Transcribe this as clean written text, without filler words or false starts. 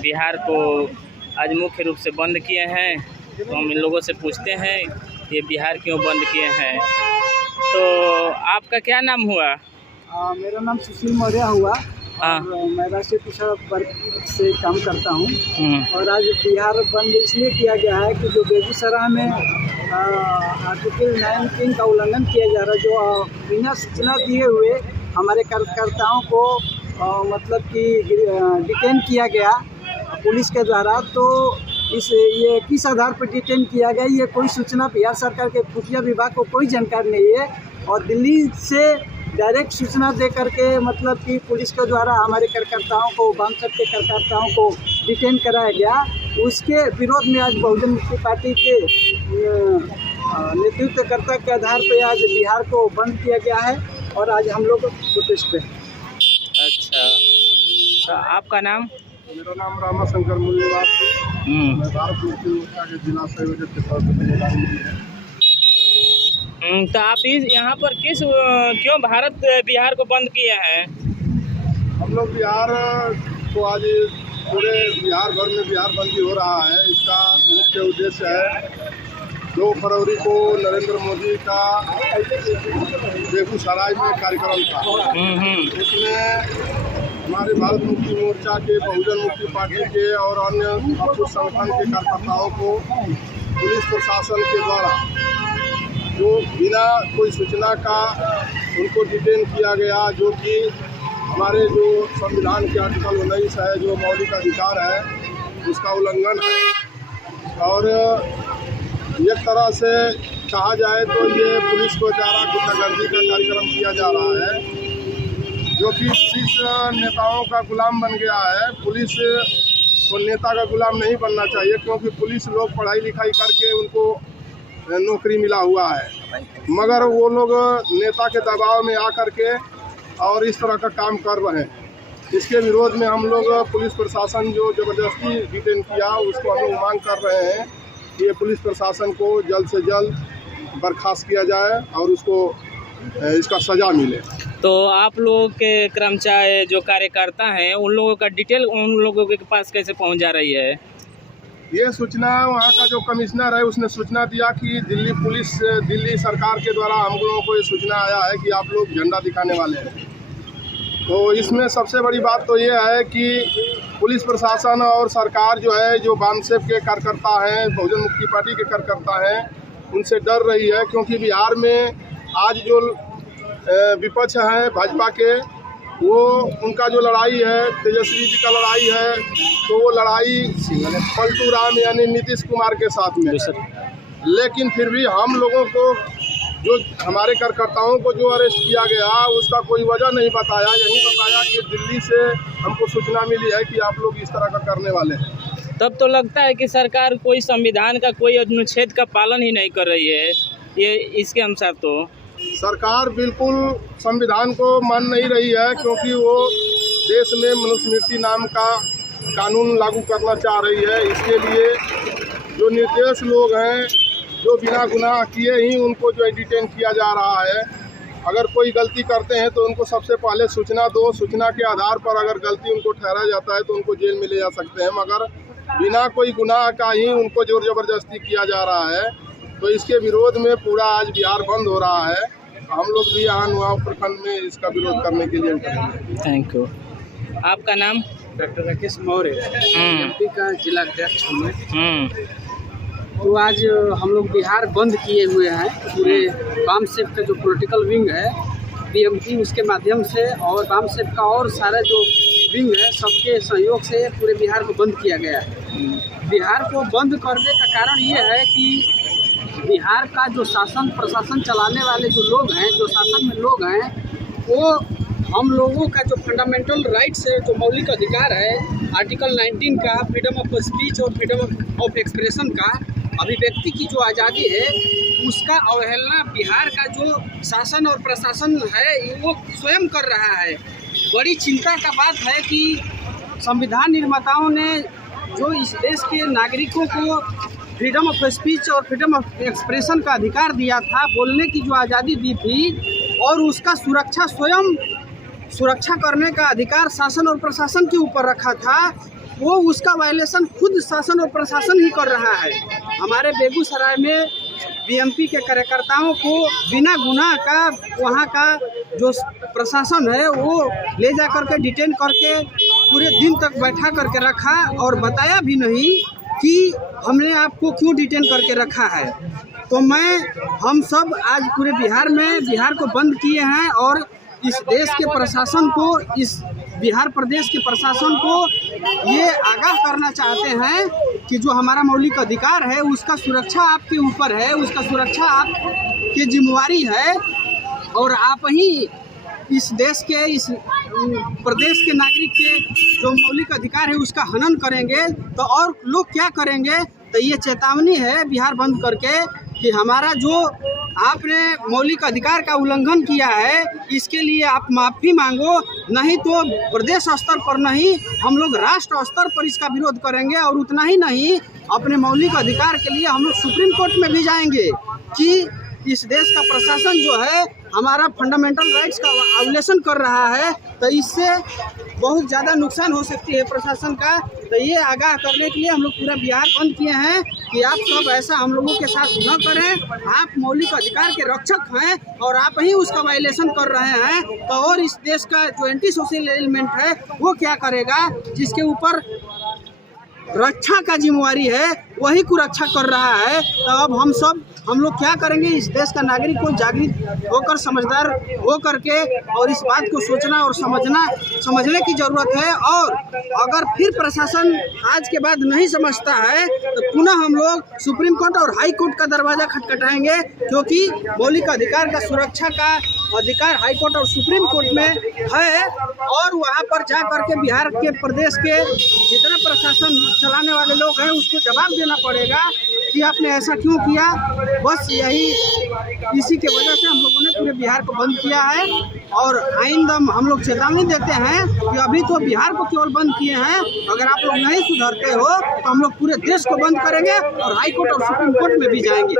बिहार को आज मुख्य रूप से बंद किए हैं। तो हम इन लोगों से पूछते हैं ये बिहार क्यों बंद किए हैं। तो आपका क्या नाम हुआ? मेरा नाम सुशील मौर्य हुआ और मैं राष्ट्रीय पिछड़ा वर्ग से काम करता हूँ। और आज बिहार बंद इसलिए किया गया है कि जो बेगूसराय में आर्टिकल 19 का उल्लंघन किया जा रहा है, जो बिना सूचना दिए हुए हमारे कार्यकर्ताओं को मतलब कि डिटेन किया गया पुलिस के द्वारा। तो ये किस आधार पर डिटेन किया गया, ये कोई सूचना बिहार सरकार के खुफिया विभाग को कोई जानकारी नहीं है। और दिल्ली से डायरेक्ट सूचना दे करके मतलब कि पुलिस के द्वारा हमारे कार्यकर्ताओं को, वामपंथ के कार्यकर्ताओं को डिटेन कराया गया। उसके विरोध में आज बहुजन मुक्ति पार्टी के नेतृत्वकर्ता के आधार पर आज बिहार को बंद किया गया है और आज हम लोग प्रोटेस्ट पे। अच्छा, तो आपका नाम? मेरा नाम रामाशंकर मूल्यवाद है। मैं भारत मुक्ति मोर्चा के जिला संयोजक के तौर पर जिम्मेदारी ली है। तो आप यहाँ पर क्यों भारत बिहार को बंद किए हैं? हम लोग बिहार को आज पूरे बिहार भर में बिहार बंदी हो रहा है। इसका मुख्य उद्देश्य है 2 फरवरी को नरेंद्र मोदी का बेगूसराय में कार्यक्रम था। उसमें हमारे भारत मुक्ति मोर्चा के, बहुजन मुक्ति पार्टी के और अन्य कुछ संगठन के कार्यकर्ताओं को पुलिस प्रशासन के द्वारा जो बिना कोई सूचना का उनको डिटेन किया गया, जो कि हमारे जो संविधान के आर्टिकल 19 है, जो मौलिक अधिकार है, उसका उल्लंघन है। और एक तरह से कहा जाए तो ये पुलिस को द्वारा गुंडागर्दी का कार्यक्रम किया जा रहा है, जो कि पुलिस नेताओं का गुलाम बन गया है। पुलिस को नेता का गुलाम नहीं बनना चाहिए, क्योंकि पुलिस लोग पढ़ाई लिखाई करके उनको नौकरी मिला हुआ है, मगर वो लोग नेता के दबाव में आकर के और इस तरह का काम कर रहे हैं। इसके विरोध में हम लोग पुलिस प्रशासन जो ज़बरदस्ती डिटेन किया, उसको हम लोग मांग कर रहे हैं कि ये पुलिस प्रशासन को जल्द से जल्द बर्खास्त किया जाए और उसको इसका सज़ा मिले। तो आप लोगों के कर्मचारी जो कार्यकर्ता हैं, उन लोगों का डिटेल उन लोगों के पास कैसे पहुंच जा रही है? ये सूचना वहाँ का जो कमिश्नर है उसने सूचना दिया कि दिल्ली सरकार के द्वारा हम लोगों को ये सूचना आया है कि आप लोग झंडा दिखाने वाले हैं। तो इसमें सबसे बड़ी बात तो ये है कि पुलिस प्रशासन और सरकार जो है, जो वामपंथ के कार्यकर्ता हैं, बहुजन मुक्ति पार्टी के कार्यकर्ता हैं, उनसे डर रही है। क्योंकि बिहार में आज जो विपक्ष है भाजपा के, वो उनका जो लड़ाई है, तेजस्वी जी का लड़ाई है, तो वो लड़ाई पलटू राम यानी नीतीश कुमार के साथ में है। लेकिन फिर भी हम लोगों को, जो हमारे कार्यकर्ताओं को जो अरेस्ट किया गया, उसका कोई वजह नहीं बताया। यही बताया कि दिल्ली से हमको सूचना मिली है कि आप लोग इस तरह का करने वाले हैं। तब तो लगता है कि सरकार कोई संविधान का कोई अनुच्छेद का पालन ही नहीं कर रही है। ये इसके अनुसार तो सरकार बिल्कुल संविधान को मान नहीं रही है, क्योंकि वो देश में मनुस्मृति नाम का कानून लागू करना चाह रही है। इसके लिए जो निर्दोष लोग हैं, जो बिना गुनाह किए ही उनको जो डिटेन किया जा रहा है। अगर कोई गलती करते हैं तो उनको सबसे पहले सूचना दो, सूचना के आधार पर अगर गलती उनको ठहरा जाता है तो उनको जेल में ले जा सकते हैं, मगर बिना कोई गुनाह का ही उनको जोर ज़बरदस्ती किया जा रहा है। तो इसके विरोध में पूरा आज बिहार बंद हो रहा है। हम लोग भी यहाँ नुआव प्रखंड में इसका विरोध करने के लिए करेंगे। Thank you. आपका नाम? डॉक्टर राकेश मौर्य, एमपी का जिला अध्यक्ष हूँ मैं। तो आज हम लोग बिहार बंद किए हुए हैं। पूरे वामपंथ का जो पॉलिटिकल विंग है बीएमपी, उसके माध्यम से, और वामपंथ का और सारा जो विंग है, सबके सहयोग से पूरे बिहार को बंद किया गया है। बिहार को बंद करने का कारण ये है कि बिहार का जो शासन प्रशासन चलाने वाले जो लोग हैं, जो शासन में लोग हैं, वो हम लोगों का जो फंडामेंटल राइट्स है, जो मौलिक अधिकार है आर्टिकल 19 का, फ्रीडम ऑफ स्पीच और फ्रीडम ऑफ एक्सप्रेशन का, अभिव्यक्ति की जो आज़ादी है, उसका अवहेलना बिहार का जो शासन और प्रशासन है वो स्वयं कर रहा है। बड़ी चिंता का बात है कि संविधान निर्माताओं ने जो इस देश के नागरिकों को फ्रीडम ऑफ स्पीच और फ्रीडम ऑफ एक्सप्रेशन का अधिकार दिया था, बोलने की जो आज़ादी दी थी, और उसका सुरक्षा करने का अधिकार शासन और प्रशासन के ऊपर रखा था, वो उसका वायलेशन खुद शासन और प्रशासन ही कर रहा है। हमारे बेगूसराय में बीएमपी के कार्यकर्ताओं को बिना गुनाह का वहाँ का जो प्रशासन है वो ले जा करके डिटेन करके पूरे दिन तक बैठा करके रखा और बताया भी नहीं कि हमने आपको क्यों डिटेन करके रखा है। तो हम सब आज पूरे बिहार को बंद किए हैं और इस देश के प्रशासन को, इस बिहार प्रदेश के प्रशासन को ये आगाह करना चाहते हैं कि जो हमारा मौलिक अधिकार है उसका सुरक्षा आपके ऊपर है, उसका सुरक्षा आपकी जिम्मेवारी है और आप ही इस देश के, इस प्रदेश के नागरिक के जो मौलिक अधिकार है उसका हनन करेंगे तो और लोग क्या करेंगे। तो ये चेतावनी है बिहार बंद करके कि हमारा जो आपने मौलिक अधिकार का उल्लंघन किया है इसके लिए आप माफ़ी मांगो, नहीं तो प्रदेश स्तर पर नहीं हम लोग राष्ट्र स्तर पर इसका विरोध करेंगे। और उतना ही नहीं, अपने मौलिक अधिकार के लिए हम लोग सुप्रीम कोर्ट में भी जाएंगे कि इस देश का प्रशासन जो है हमारा फंडामेंटल राइट्स का वायलेशन कर रहा है, तो इससे बहुत ज़्यादा नुकसान हो सकती है प्रशासन का। तो ये आगाह करने के लिए हम लोग पूरा बिहार बंद किए हैं कि आप सब ऐसा हम लोगों के साथ न करें। आप मौलिक अधिकार के रक्षक हैं और आप ही उसका वायलेशन कर रहे हैं। तो और इस देश का जो एंटी सोशल एलिमेंट है वो क्या करेगा, जिसके ऊपर रक्षा का जिम्मेवारी है वही को रक्षा कर रहा है। तो अब हम लोग क्या करेंगे, इस देश का नागरिक को जागृत होकर, समझदार हो करके और इस बात को सोचना और समझने की ज़रूरत है। और अगर फिर प्रशासन आज के बाद नहीं समझता है तो पुनः हम लोग सुप्रीम कोर्ट और हाई कोर्ट का दरवाज़ा खटखटाएंगे, क्योंकि मौलिक अधिकार का सुरक्षा का अधिकार हाई कोर्ट और सुप्रीम कोर्ट में है। और वहाँ पर जा करके बिहार के प्रदेश के जितना प्रशासन चलाने वाले लोग हैं उसको जवाब देना पड़ेगा कि आपने ऐसा क्यों किया। बस इसी के वजह से हम लोगों ने पूरे बिहार को बंद किया है। और आइंदा हम लोग चेतावनी देते हैं कि अभी तो बिहार को केवल बंद किए हैं, अगर आप लोग नहीं सुधरते हो तो हम लोग पूरे देश को बंद करेंगे और हाई कोर्ट और सुप्रीम कोर्ट में भी जाएंगे।